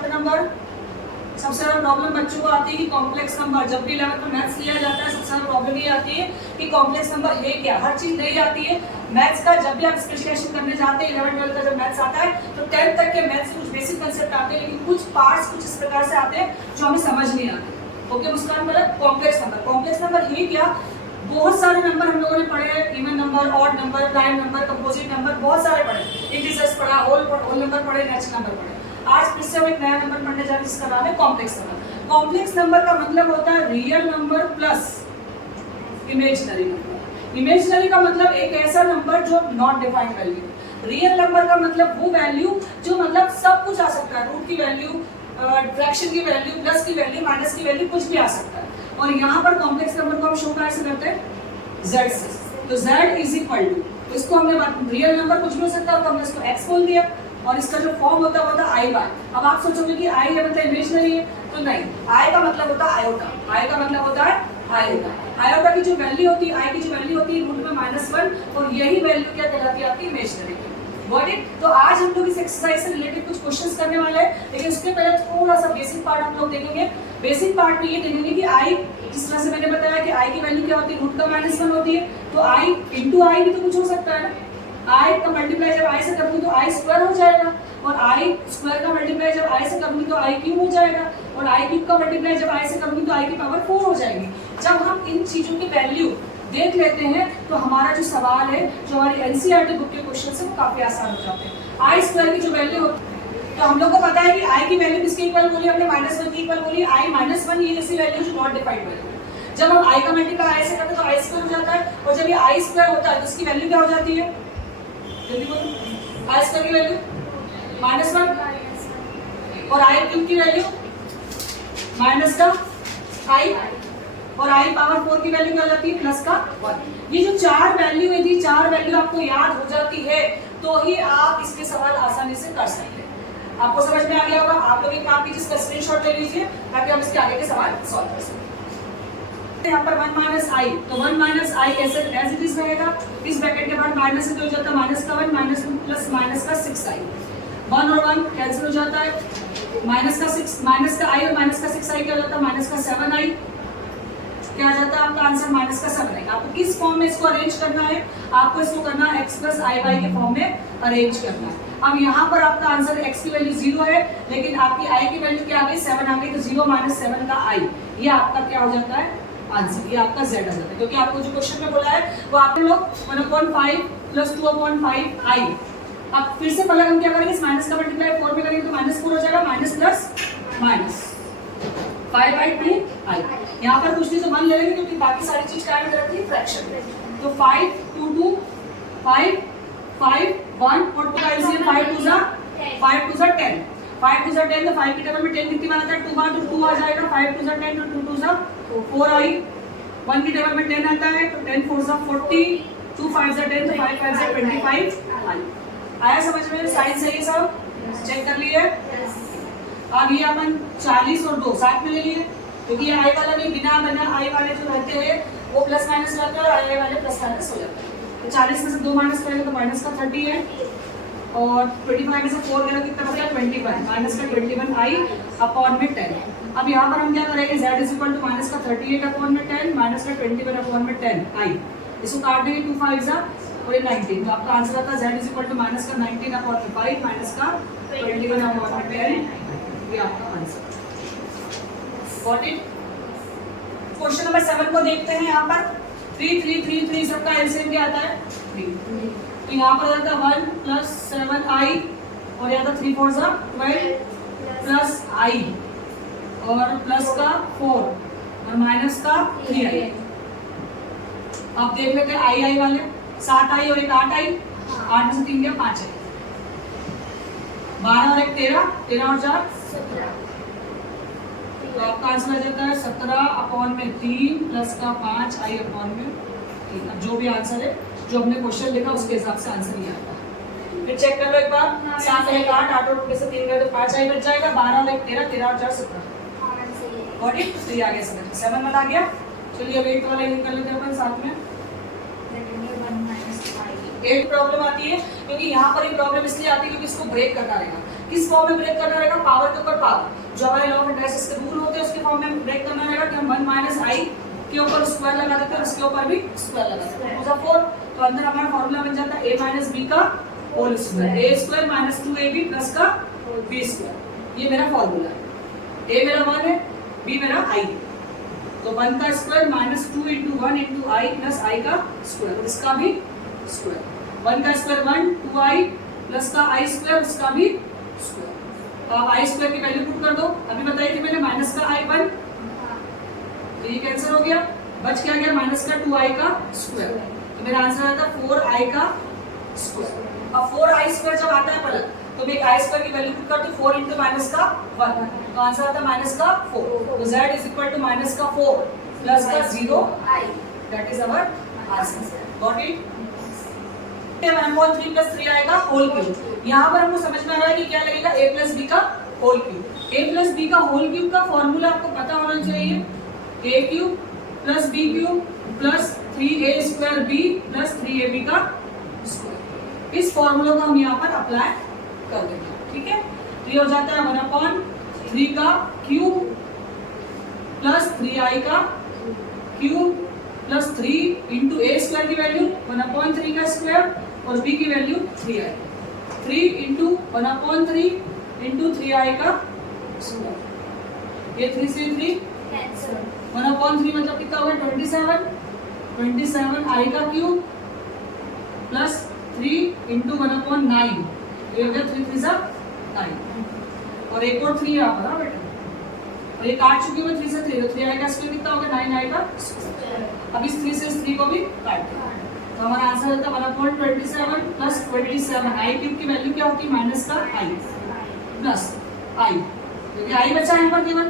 Chapter number, सबसे ज्यादा problem बच्चों को आती है कि कॉम्प्लेक्स नंबर, जब भी 11th में मैथ्स लिया जाता है सबसे ज्यादा प्रॉब्लम ये आती है कि कॉम्प्लेक्स नंबर है क्या, हर चीज नहीं आती है मैथ्स का। जब भी आप स्पेशलाइजेशन करने जाते हैं 11th 12th का जब मैथ्स आता है तो 10th तक के मैथ्स कुछ बेसिक कंसेप्ट आते हैं, लेकिन कुछ पार्ट्स कुछ इस प्रकार से आते हैं जो हमें समझ नहीं आते। ओके मुस्कान, मतलब कॉम्प्लेक्स नंबर, कॉम्प्लेक्स नंबर है क्या, बहुत सारे नंबर हम लोगों ने पढ़े हैं, even number, odd number, prime number, composite number, बहुत सारे पढ़े, इंटीजर्स पढ़ा, होल नंबर पढ़े, नेचुरल नंबर पढ़े। आज फिर से हम एक नया नंबर पढ़ने जा रहे हैं जिसका नाम है कॉम्प्लेक्स नंबर। कॉम्प्लेक्स नंबर का मतलब होता है real number plus imaginary number. Imaginary का मतलब एक ऐसा नंबर जो not defined value, real number का मतलब वो वैल्यू जो मतलब सब कुछ आ सकता है, रूट की वैल्यू, फ्रैक्शन की वैल्यू, प्लस की वैल्यू, माइनस की वैल्यू, कुछ भी आ सकता है। और यहाँ पर कॉम्प्लेक्स नंबर को हम शो कैसे करते हैं, z से। तो z इज इक्वल टू, इसको हमने रियल नंबर कुछ भी हो सकता है तो हमने इसको x बोल दिया, और इसका जो फॉर्म होता है आई बाय। अब आप सोचोगे कि आई है मतलब इमेजिनरी है, तो नहीं, आई का मतलब होता है आयोटा, आई का मतलब होता है आयोटा। आयोटा की जो वैल्यू होती है, आई की जो वैल्यू होती है रूट में -1, और यही वैल्यू क्या कहलाती है आपकी इमेजिनरी की। Got it. तो आज हम लोग इस एक्सरसाइज से रिलेटेड कुछ क्वेश्चंस करने वाले हैं, लेकिन उसके पहले थोड़ा सा बेसिक पार्ट हम लोग देखेंगे। बेसिक पार्ट में ये देखेंगे कि आई, जिस तरह से मैंने बताया कि आई की वैल्यू क्या होती है, रूट का -1 होती है, तो आई इंटू आई भी तो कुछ हो सकता है ना, आई का मल्टीप्लाई जब आई से करूंगी तो आई स्क्वायर हो जाएगा, और आई स्क्वायर का मल्टीप्लाई जब आई से करूंगी तो आई क्यूब हो जाएगा, और आई क्यूब का मल्टीप्लाई जब आई से करूंगी तो आई की पावर 4 हो जाएगी। जब हम इन चीजों की वैल्यू देख लेते हैं तो हमारा जो सवाल है, जो हमारी एनसीईआरटी बुक के क्वेश्चन है वो काफी आसान हो जाते हैं। आई स्क्वायर की जो वैल्यू होती है, तो हम लोग को पता है कि आई की वैल्यू किसके इक्वल बोली, हमने -1 की इक्वल बोली, आई -1 ये ऐसी वैल्यू जो नॉट डिफाइंड वैल्यू। जब हम आई का मल्टीप्लाई आई से करते हैं तो आई स्क्वायर हो जाता है, और जब ये आई स्क्वायर होता है तो इसकी वैल्यू क्या हो जाती है, जल्दी बोलो, आई स्क्वायर की वैल्यू -1, और आई क्यूब की वैल्यू माइनस का आई, और आई पावर 4 की वैल्यू क्या हो जाती है, प्लस का 1। ये जो चार वैल्यू है, ये चार वैल्यू आपको याद हो जाती है तो ही आप इसके सवाल आसानी से कर सकते हैं। आपको समझ में आ गया होगा। आप लोग एक काम कीजिए, इसका स्क्रीनशॉट ले लीजिए ताकि हम इसके आगे के सवाल सॉल्व कर सकें। यहाँ पर 1 माइनस आई, तो 1 माइनस आई ऐसे एज इट इज रहेगा। इस ब्रैकेट के बाद माइनस से तो हो जाता है माइनस का 1, माइनस प्लस माइनस का 6 आई, 1 और 1 कैंसिल हो जाता है, माइनस का 6, माइनस का आई और माइनस का 6 आई क्या हो जाता है, माइनस का 7 आई, क्या आ जाता है आपका आंसर माइनस का 7 आई। आपको किस फॉर्म में इसको अरेंज करना है, आपको इसको करना है x प्लस आई वाई के फॉर्म में अरेंज करना है। अब यहाँ पर आपका आंसर x की वैल्यू 0 है, लेकिन आपकी i की वैल्यू क्या आ गई, 7 आ गई, तो 0 माइनस 7 का i, ये आपका क्या हो जाता है आंसर, ये आपका z आ जाता है। क्योंकि आपको जो क्वेश्चन में बोला है वो आपने लोग 1/5 प्लस 2/5 i। अब फिर से पहले हम क्या करेंगे, इस माइनस का मल्टीप्लाई 4 में करेंगे तो -4 हो जाएगा, माइनस प्लस माइनस 5/2 आई। यहाँ पर कुछ नहीं तो 1 ले लेंगे क्योंकि बाकी सारी चीज क्या में रखी है, फ्रैक्शन में। तो 5 2 2 5 5 1 और 2 का एलसीएम 5 2 जा 10, 5 2 जा 10, तो 5 की टेबल में 10 कितनी बार आता है, 2 बार, तो 2 आ जाएगा, 5 2 जा 10, तो 2 2 जा 4 आई, 1 की टेबल में 10 आता है तो 10 4 जा 40, 2 5 जा 10, तो 5 5 जा 25 आई। आया समझ में, साइन सही है सब, चेक कर लिए। अब ये अपन 40 और 2 साथ में ले लिए, क्योंकि ये आई वाला भी बिना बना आई वाले जो रहते हैं वो प्लस माइनस रहते हैं और आई वाले प्लस माइनस हो जाते हैं। तो 40 में से 2 माइनस करेंगे तो माइनस का 30 है, और 25 में से 4 करेंगे कितना बचा, 21, माइनस का 21 आई अपॉन में 10। अब यहाँ पर हम क्या करेंगे, z is equal to minus का 38 अपॉन में 10, माइनस का 21 अपॉन में 10 आई, इसको काट देंगे 2 5 जा और ये 19, तो आपका आंसर आता है z is equal to minus का 19 अपॉन में 5, माइनस का 21 अपॉन में 10, ये आपका answer. Got it. Question number 7 को देखते हैं। यहाँ पर 3 3 3 3 सबका एलसीएम क्या आता है 3, तो यहाँ पर आता है 1 प्लस 7 आई, और यहाँ था 3 4 जा 12 प्लस आई, और प्लस का 4 और माइनस का 3 आई। अब देख लेते हैं आई वाले, 7 आई और एक 8 आई, 8 में से 3 गया 5 आई, 12 और एक 13, 13 और 4 17, तो आपका आंसर आ जाता है 17 अपॉन में 3 प्लस का 5 आई अपॉन में 3। अब जो भी आंसर है, जो हमने क्वेश्चन लिखा उसके हिसाब से आंसर ये आता है। फिर चेक कर लो एक बार, 7 और 1 8, 8 और 2 से 3 गए तो 5 आई बच जाएगा, 12 और 1 13, 13 और 4 17। Got it. तो ये आ गया समझ, 7 में आ गया। चलिए अब 8 वाला ये कर लेते हैं अपन साथ में। 8 प्रॉब्लम आती है, क्योंकि यहाँ पर ये प्रॉब्लम इसलिए आती है क्योंकि इसको ब्रेक करना रहेगा। किस फॉर्म में ब्रेक करना रहेगा, पावर के ऊपर पावर, जो हमारे लॉ ऑफ इंडाइसिस के रूल होते हैं उसके फॉर्म में ब्रेक करना रहेगा कि हम 1 माइनस आई के ऊपर स्क्वायर लगा देते हैं और इसके ऊपर भी स्क्वायर लगा देते हैं, 4, तो अंदर हमारा फॉर्मूला बन जाता है a माइनस बी का whole square, a square minus 2ab plus का b स्क्वायर, ये मेरा फॉर्मूला है, a मेरा 1 है, b मेरा i, तो 1 का स्क्वायर माइनस 2 इंटू 1 इंटू आई प्लस आई का स्क्वायर और इसका भी स्क्वायर, 1 का स्क्वायर 1, 2i प्लस का आई स्क्वायर उसका भी स्क्वायर, तो आप आई स्क्वायर की वैल्यू पुट कर दो, अभी बताई थी मैंने माइनस का आई 1, तो ये कैंसिल हो गया, बच क्या गया माइनस का 2i का स्क्वायर, तो मेरा आंसर आता है 4i का स्क्वायर। अब 4i स्क्वायर जब आता है पलट तो मैं आई स्क्वायर की वैल्यू पुट कर दूं 4 इंटू माइनस का 1, तो आंसर आता है माइनस का 4, तो z is equal to minus का 4 प्लस का 0i, that is our answer, got it. 1.3 plus 3 आएगा होल क्यूब, यहाँ पर हमको समझ में आ रहा है कि क्या लगेगा a प्लस बी का whole cube, a plus B का होल क्यूब का फॉर्मूला आपको पता होना चाहिए, a cube plus b cube plus 3a square b plus 3ab का स्क्वायर, इस फॉर्मूला को हम यहाँ पर अप्लाई कर देंगे, ठीक है, तो ये हो जाता है 1/3 का क्यूब प्लस 3i का cube plus 3 into a square की वैल्यू 1/3 का स्क्वायर और b की value 3i, 3 into 1/3 into 3i का स्क्वायर, ये 3 से 3 1/3 मतलब कितना होगा 27i का क्यूब प्लस 3 इंटू 1/9, ये हो गया 3 3 जा 9, और एक और 3 यहाँ पर बेटा, और ये काट चुकी हूँ 3 से 3, तो 3i का स्क्वायर कितना होगा 9i का स्क्वायर, अब इस 3 से इस 3 को भी काट दें, तो हमारा आंसर आता है 1/27 प्लस 27, आई क्यूब की वैल्यू क्या होती है माइनस का i प्लस i, क्योंकि i बचा यहाँ पर केवल,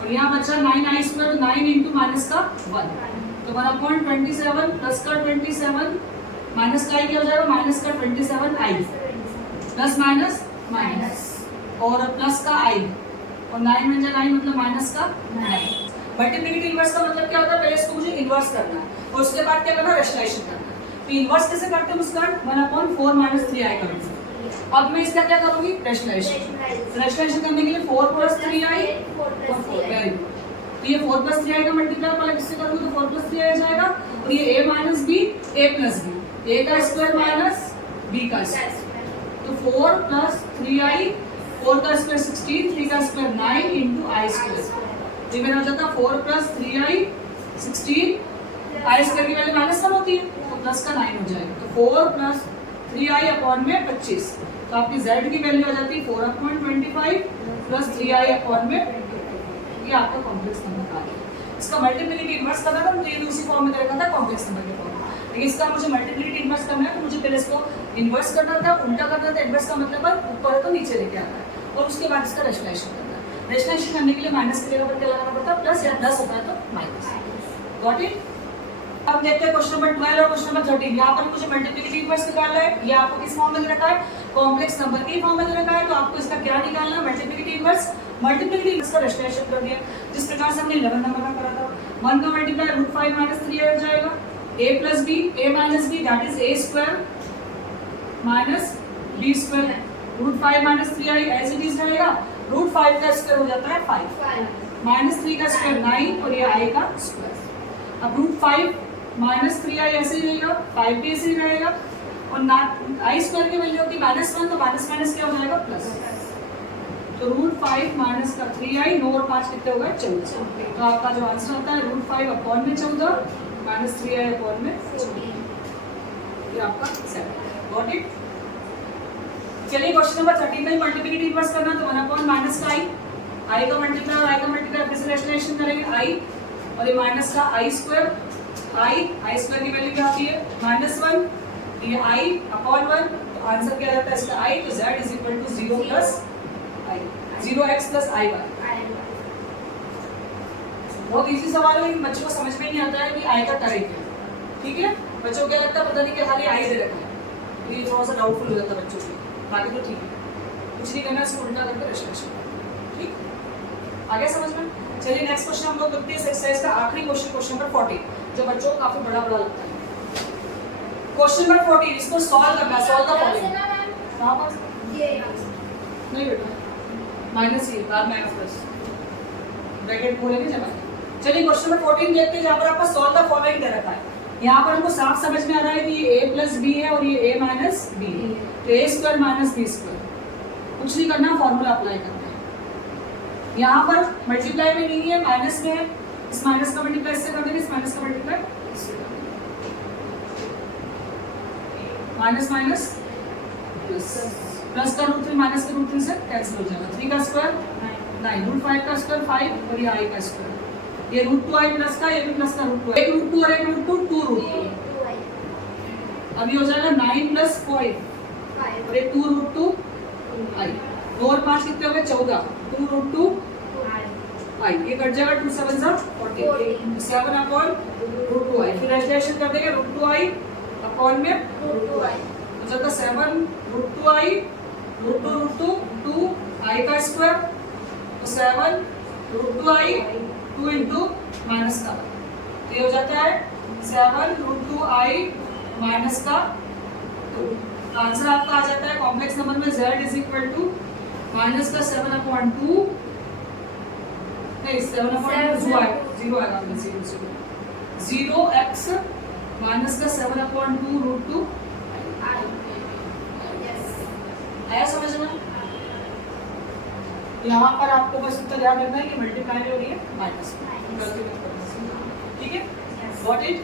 और यहाँ बचा 9i स्क्वायर, 9 इंटू माइनस का 1, तो 1/27 प्लस का 27 माइनस का i क्या हो जाएगा माइनस का 27i प्लस माइनस माइनस और प्लस का i, और 9 में 9 मतलब माइनस का 9, मल्टीप्लिकेटिव इनवर्स का मतलब क्या होता है, पहले इसको मुझे इनवर्स करना है और उसके बाद क्या करना है रेशनलाइजेशन करना है, तो इनवर्स कैसे करते हैं मुस्कान 1/4 माइनस 3i करूंगी, अब मैं इसका क्या करूंगी रेशनलाइजेशन, रेशनलाइजेशन करने के लिए 4 प्लस 3i और 4, वेरी गुड, तो ये 4 प्लस 3i का मल्टीप्लाई पहले किससे करूंगी तो 4 प्लस 3i आ जाएगा, और ये a minus b a plus b, a का स्क्वायर माइनस b का स्क्वायर, तो 4 प्लस 3i, 4 का स्क्वायर 16, 3 का स्क्वायर 9 इंटू आई स्क्वायर, ये मेरा हो जाता है 4 प्लस 3i 16, आई स्क्वायर की वैल्यू माइनस कम होती है तो प्लस का 9 हो जाएगा, तो 4 प्लस 3i अपॉन में 25, तो आपकी z की वैल्यू आ जाती है 4/25 प्लस 3i अपॉन में 25, ये आपका कॉम्प्लेक्स नंबर आ गया। इसका मल्टीप्लिकेटिव इनवर्स करना था तो ये दूसरी फॉर्म में दे रखा था कॉम्प्लेक्स नंबर के फॉर्म में, लेकिन इसका मुझे मल्टीप्लिकेटिव इनवर्स करना है तो मुझे पहले इसको इनवर्स करना था, उल्टा करना था, इनवर्स का मतलब है ऊपर है तो नीचे लेके आता है, और उसके बाद इसका रेशनलाइजेशन करना है, रेशनलाइजेशन करने के लिए माइनस की जगह पर क्या लगाना पड़ता है प्लस, या प्लस होता है तो माइनस, गॉट इट। अब देखते हैं क्वेश्चन नंबर 12 और क्वेश्चन नंबर 13, यहाँ पर मुझे मल्टीप्लिकेटिव इनवर्स निकालना है, ये आपको किस फॉर्म में दे रखा है कॉम्प्लेक्स नंबर के फॉर्म में दे रखा है, तो आपको इसका क्या निकालना है मल्टीप्लिकेटिव इनवर्स, मल्टीप्लिकेटिव इनवर्स का रेशनलाइजेशन कर दिया जिस प्रकार से हमने 11 नंबर का करा था, 1 का मल्टीप्लाई √5 माइनस 3 हो जाएगा, a plus b, a minus b that is a square minus b square, √5 minus 3i as it is रहेगा, √5 का स्क्वायर हो जाता है 5 माइनस 3 का स्क्वायर 9 और ये i का स्क्वायर, अब √5 माइनस 3i ऐसे ही रहेगा, 5 भी ऐसे ही रहेगा, और i स्क्वायर की वैल्यू होती है -1, तो माइनस माइनस क्या हो जाएगा प्लस, तो √5 माइनस का 3i 9 और 5 कितने हो गए 14, तो आपका जो आंसर होता है √5 अपॉन में 14 माइनस 3i अपॉन में 14, ये आपका 7, गॉट इट। चलिए क्वेश्चन नंबर 13 में मल्टीप्लिकेटिव इनवर्स करना, तो 1/- माइनस का i का मल्टीप्लाई और i का मल्टीप्लाई फिर से रेशनलाइजेशन करेंगे i, और ये माइनस का i स्क्वायर, i स्क्वायर की वैल्यू क्या होती है -1, ये i अपॉन 1, तो आंसर क्या रहता है इसका i, तो z is equal to 0 plus i, 0x plus i बार। बहुत इजी सवाल है लेकिन बच्चों को समझ में नहीं आता है कि i का टाइप है, ठीक है, बच्चों को क्या लगता है पता नहीं कि खाली i दे रखा है, तो ये थोड़ा सा डाउटफुल हो जाता है बच्चों को, बाकी तो ठीक है, कुछ नहीं करना, इसको उल्टा करके रेशनलाइजेशन, ठीक, आगे समझ में। चलिए नेक्स्ट क्वेश्चन हम लोग देखते हैं एक्सरसाइज का आखिरी क्वेश्चन, क्वेश्चन नंबर 14, जो बच्चों को काफी बड़ा बड़ा लगता है। क्वेश्चन नंबर 14, इसको सॉल्व करना, सॉल्व द फॉलोइंग, नहीं बेटा, माइनस ही बाद में आएगा प्लस, ब्रैकेट खोलेंगे जब आएगा। चलिए क्वेश्चन नंबर 14 देखते हैं, जहाँ पर आपका सॉल्व द फॉलोइंग दे रखा है। यहाँ पर हमको साफ समझ में आ रहा है कि ये a प्लस बी है और ये a माइनस बी है, तो a square minus B square, कुछ नहीं करना, फॉर्मूला अप्लाई करना है। यहाँ पर मल्टीप्लाई में नहीं है, माइनस में है, इस माइनस का मल्टीप्लाई इससे कर देंगे, इस माइनस का मल्टीप्लाई इससे कर देंगे, माइनस माइनस प्लस, प्लस का रूट 3 माइनस का रूट 3 से कैंसिल हो जाएगा। 3 का स्क्वायर 9, रूट 5 का स्क्वायर 5 और ये i का स्क्वायर, ये रूट 2i प्लस का, ये भी प्लस का रूट 2, एक रूट 2 और एक रूट 2, 2 रूट 2, अभी हो जाएगा 9 प्लस 5 और ये 2 रूट 2 i, 2 और 5 कितने हो गए 14, 2 रूट 2 i, ये कट जाएगा 2 7 जा 14, 7 अपॉन रूट 2i, फिर रेजिस्ट्रेशन कर देंगे रूट 2i अपॉन में रूट 2i, हो जाएगा 7 root 2i root 2 root 2 2i का स्क्वायर, तो 7 रूट 2i 2 इंटू माइनस का, तो ये हो जाता है 7 रूट 2i माइनस का 2। आंसर आपका आ जाता है कॉम्प्लेक्स नंबर में z is equal to minus का 7 अपॉन 2, नहीं 7 अपॉन 2 जीरो आएगा, 0x माइनस का 7 अपॉन 2 रूट 2 आया समझ में? यहाँ पर आपको बस उत्तर याद रखना है कि मल्टीप्लाई में हो रही है माइनस, ठीक है, गॉट इट।